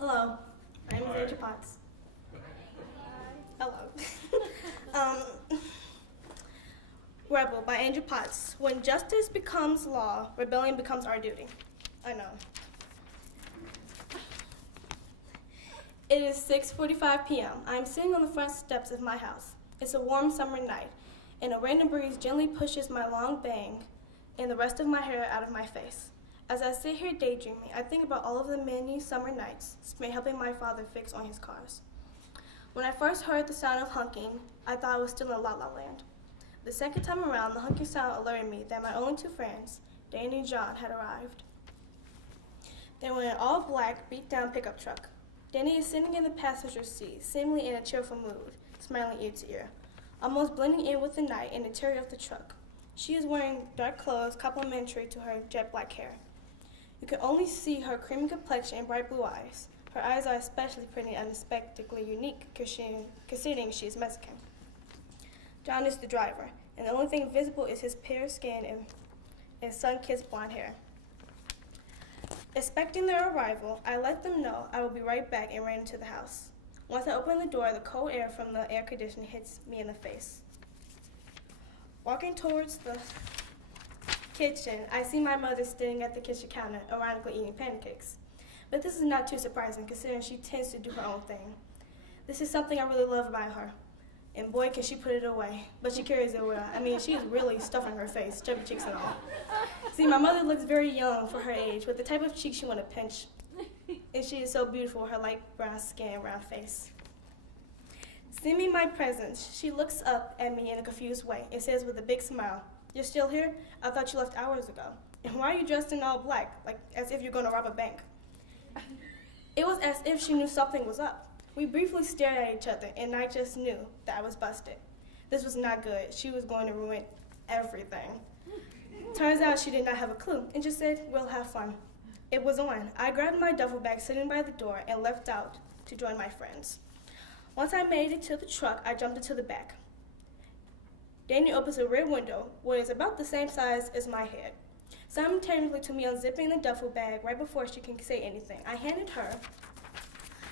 Hello, my name is Angel Potts. Hello. Rebel by Angel Potts. When justice becomes law, rebellion becomes our duty. I know. It is 6:45 p.m. I am sitting on the front steps of my house. It's a warm summer night, and a random breeze gently pushes my long bang and the rest of my hair out of my face. As I sit here daydreaming, I think about all of the many summer nights spent helping my father fix on his cars. When I first heard the sound of honking, I thought I was still in La La Land. The second time around, the honking sound alerted me that my only two friends, Danny and John, had arrived. They were in an all-black, beat-down pickup truck. Danny is sitting in the passenger seat, seemingly in a cheerful mood, smiling ear to ear, almost blending in with the night and interior of the truck. She is wearing dark clothes complementary to her jet black hair. You can only see her creamy complexion and bright blue eyes. Her eyes are especially pretty and unexpectedly unique, considering she is Mexican. John is the driver, and the only thing visible is his pale skin and sun-kissed blonde hair. Expecting their arrival, I let them know I will be right back and ran into the house. Once I open the door, the cold air from the air conditioner hits me in the face. Walking towards the kitchen, I see my mother sitting at the kitchen counter, ironically eating pancakes. But this is not too surprising, considering she tends to do her own thing. This is something I really love about her. And boy, can she put it away. But she carries it well. I mean, she is really stuffing her face, chubby cheeks and all. See, my mother looks very young for her age, with the type of cheeks you want to pinch. And she is so beautiful, her light brown skin and round face. Seeing me my presence, she looks up at me in a confused way and says with a big smile, "You're still here? I thought you left hours ago. And why are you dressed in all black, like as if you're going to rob a bank?" It was as if she knew something was up. We briefly stared at each other, and I just knew that I was busted. This was not good. She was going to ruin everything. Turns out she did not have a clue and just said, "We'll have fun." It was on. I grabbed my duffel bag sitting by the door and left out to join my friends. Once I made it to the truck, I jumped into the back. Danny opens a rear window, what is about the same size as my head. Simultaneously to me unzipping the duffel bag right before she can say anything, I handed her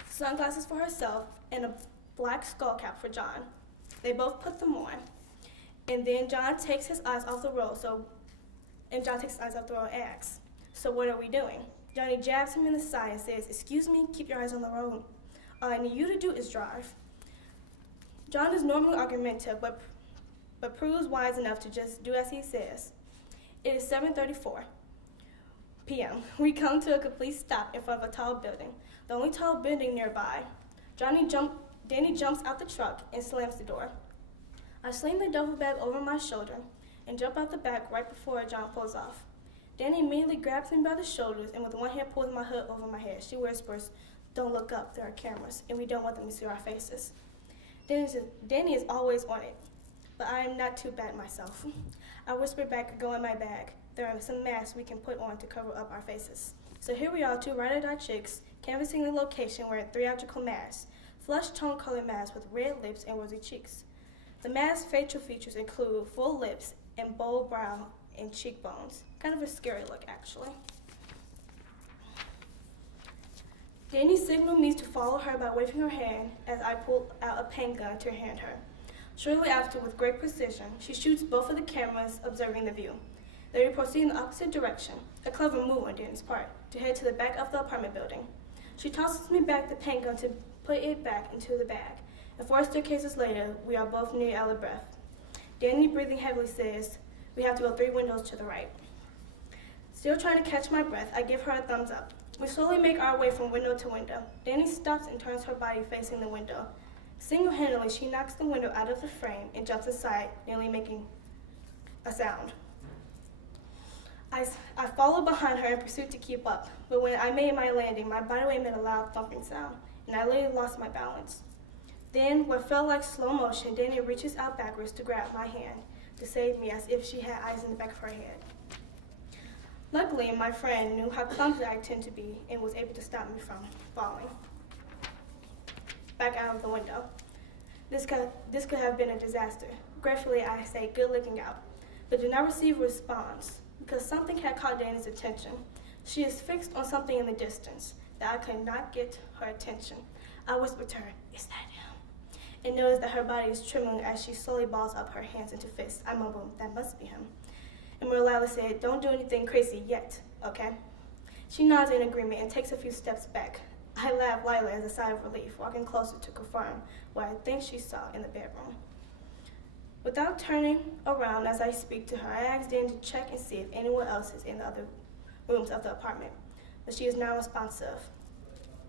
sunglasses for herself and a black skull cap for John. They both put them on. And then John takes his eyes off the road and asks, "So what are we doing?" Johnny jabs him in the side and says, "Excuse me, keep your eyes on the road. All I need you to do is drive." John is normally argumentative, but proves wise enough to just do as he says. It is 7:34 p.m. We come to a complete stop in front of a tall building, the only tall building nearby. Danny jumps out the truck and slams the door. I sling the duffel bag over my shoulder and jump out the back right before John pulls off. Danny immediately grabs me by the shoulders and with one hand pulls my hood over my head. She whispers, "Don't look up, there are cameras, and we don't want them to see our faces." Danny is always on it, but I am not too bad myself. I whisper back, "Go in my bag. There are some masks we can put on to cover up our faces." So here we are, two ride-or-die chicks, canvassing the location wearing theatrical masks, flush tone-colored masks with red lips and rosy cheeks. The mask's facial features include full lips and bold brow and cheekbones. Kind of a scary look, actually. Danny signaled me to follow her by waving her hand as I pulled out a paint gun to hand her. Shortly after, with great precision, she shoots both of the cameras, observing the view. They proceed in the opposite direction, a clever move on Danny's part, to head to the back of the apartment building. She tosses me back the paint gun to put it back into the bag, and 4 staircases later, we are both nearly out of breath. Danny, breathing heavily, says, "We have to go 3 windows to the right." Still trying to catch my breath, I give her a thumbs up. We slowly make our way from window to window. Danny stops and turns her body facing the window. Single-handedly, she knocks the window out of the frame and jumps aside, nearly making a sound. I followed behind her in pursuit to keep up, but when I made my landing, my body weight made a loud thumping sound, and I literally lost my balance. Then, what felt like slow motion, Danny reaches out backwards to grab my hand to save me as if she had eyes in the back of her head. Luckily, my friend knew how clumsy I tend to be and was able to stop me from falling back out of the window. This could have been a disaster. Gratefully, I say, "Good looking out," but did not receive a response because something had caught Danny's attention. She is fixed on something in the distance that I could not get her attention. I whispered to her, "Is that him?" And noticed that her body is trembling as she slowly balls up her hands into fists. I mumbled, "That must be him." And more loudly said, "Don't do anything crazy yet, okay?" She nods in agreement and takes a few steps back. I laugh lightly as a sigh of relief, walking closer to confirm what I think she saw in the bedroom. Without turning around as I speak to her, I ask Dan to check and see if anyone else is in the other rooms of the apartment, but she is not responsive.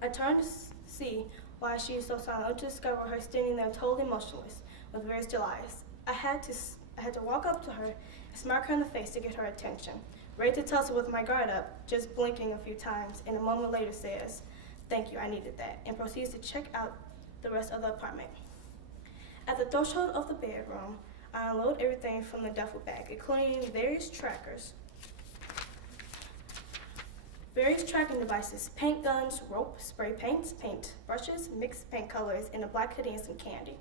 I turn to see why she is so silent, only to discover her standing there totally motionless with very still eyes. I had to walk up to her and smack her in the face to get her attention, ready to tussle with my guard up, just blinking a few times, and a moment later says, "Thank you, I needed that," and proceeds to check out the rest of the apartment. At the threshold of the bedroom, I unload everything from the duffel bag, including various tracking devices, paint guns, rope, spray paints, paint brushes, mixed paint colors, and a black hoodie and some candy.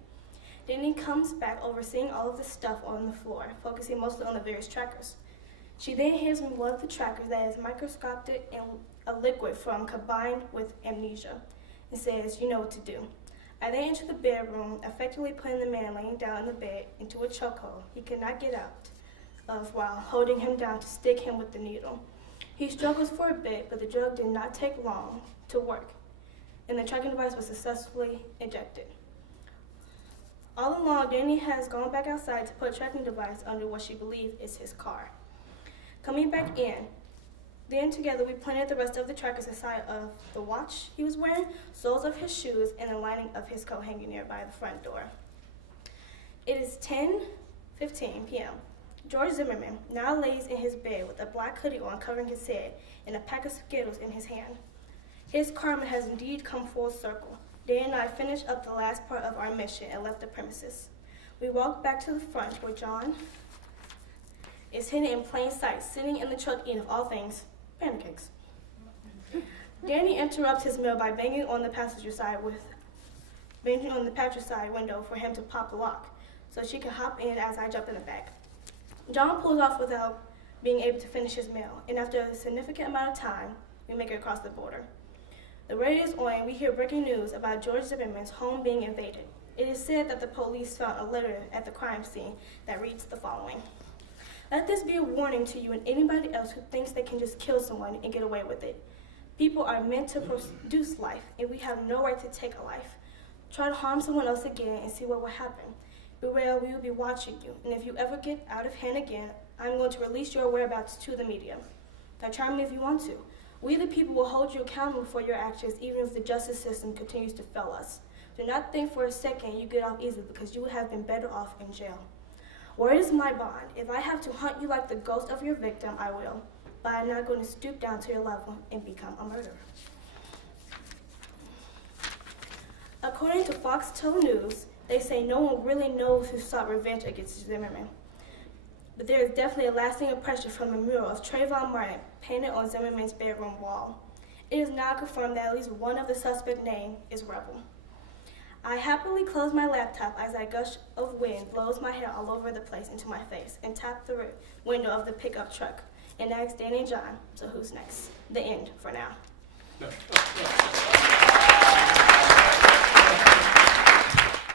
Danny comes back overseeing all of the stuff on the floor, focusing mostly on the various trackers. She then hands me one of the trackers that is microscopic and a liquid from combined with amnesia, and says, "You know what to do." I then enter the bedroom, effectively putting the man laying down in the bed into a chokehold he could not get out of while holding him down to stick him with the needle. He struggles for a bit, but the drug did not take long to work, and the tracking device was successfully ejected. All along, Danny has gone back outside to put a tracking device under what she believes is his car. Coming back in, then together we planted the rest of the trackers aside of the watch he was wearing, soles of his shoes, and the lining of his coat hanging nearby the front door. It is 10:15 p.m. George Zimmerman now lays in his bed with a black hoodie on covering his head and a pack of Skittles in his hand. His karma has indeed come full circle. Dan and I finished up the last part of our mission and left the premises. We walked back to the front where John is hidden in plain sight, sitting in the truck eating, of all things, pancakes. Danny interrupts his meal by banging on the passenger side window for him to pop the lock so she can hop in as I jump in the back. John pulls off without being able to finish his meal, and after a significant amount of time, we make it across the border. The radio is on and we hear breaking news about George Zimmerman's home being invaded. It is said that the police found a letter at the crime scene that reads the following: "Let this be a warning to you and anybody else who thinks they can just kill someone and get away with it. People are meant to produce life, and we have no right to take a life. Try to harm someone else again and see what will happen. Beware, we will be watching you, and if you ever get out of hand again, I'm going to release your whereabouts to the media. Now try me if you want to. We the people will hold you accountable for your actions even if the justice system continues to fail us. Do not think for a second you get off easily because you would have been better off in jail. Word is my bond. If I have to hunt you like the ghost of your victim, I will. But I'm not going to stoop down to your level and become a murderer." According to Fox News, they say no one really knows who sought revenge against Zimmerman. But there is definitely a lasting impression from the mural of Trayvon Martin painted on Zimmerman's bedroom wall. It is now confirmed that at least one of the suspect name is Rebel. I happily close my laptop as a gush of wind blows my hair all over the place into my face and tap the window of the pickup truck and ask Danny and John, so who's next? The end for now.